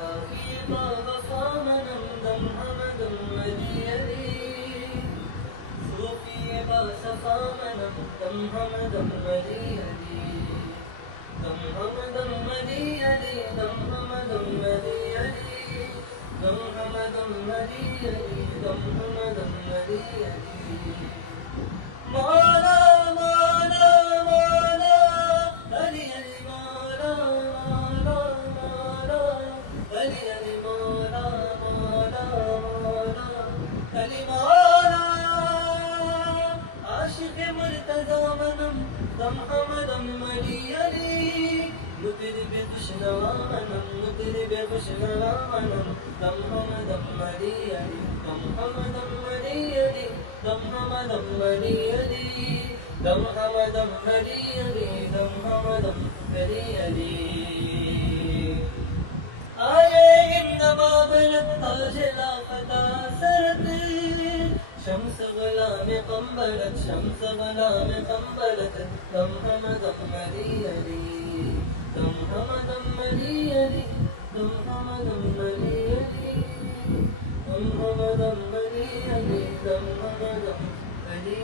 صافي طاب صامنا دم حمد مليلي صوفي باس صامنا دم حمد مليلي دم حمد مليلي دم حمد مليلي دم حمد مليلي دم حمد مليلي مولا مولا مولا علي علي مولا مولا مولا علي علي مولا مولا مولا علي مولا عاشق مرتضى منم دم حمد ملي علي مطرب خوشنوا منم مطرب خوشنوا منم دم حمد ملي علي دم حمد ملي علي دم حمد ملي علي دم حمد ملي علي دم حمد ملي علي آئے انما بلد لا فتى سرت شمس غلام قنبلت شمس غلام قنبلت دم حمد ملي علي دم حمد ملي علي دم حمد ملي علي دم حمد ملي علي دم حمد ملي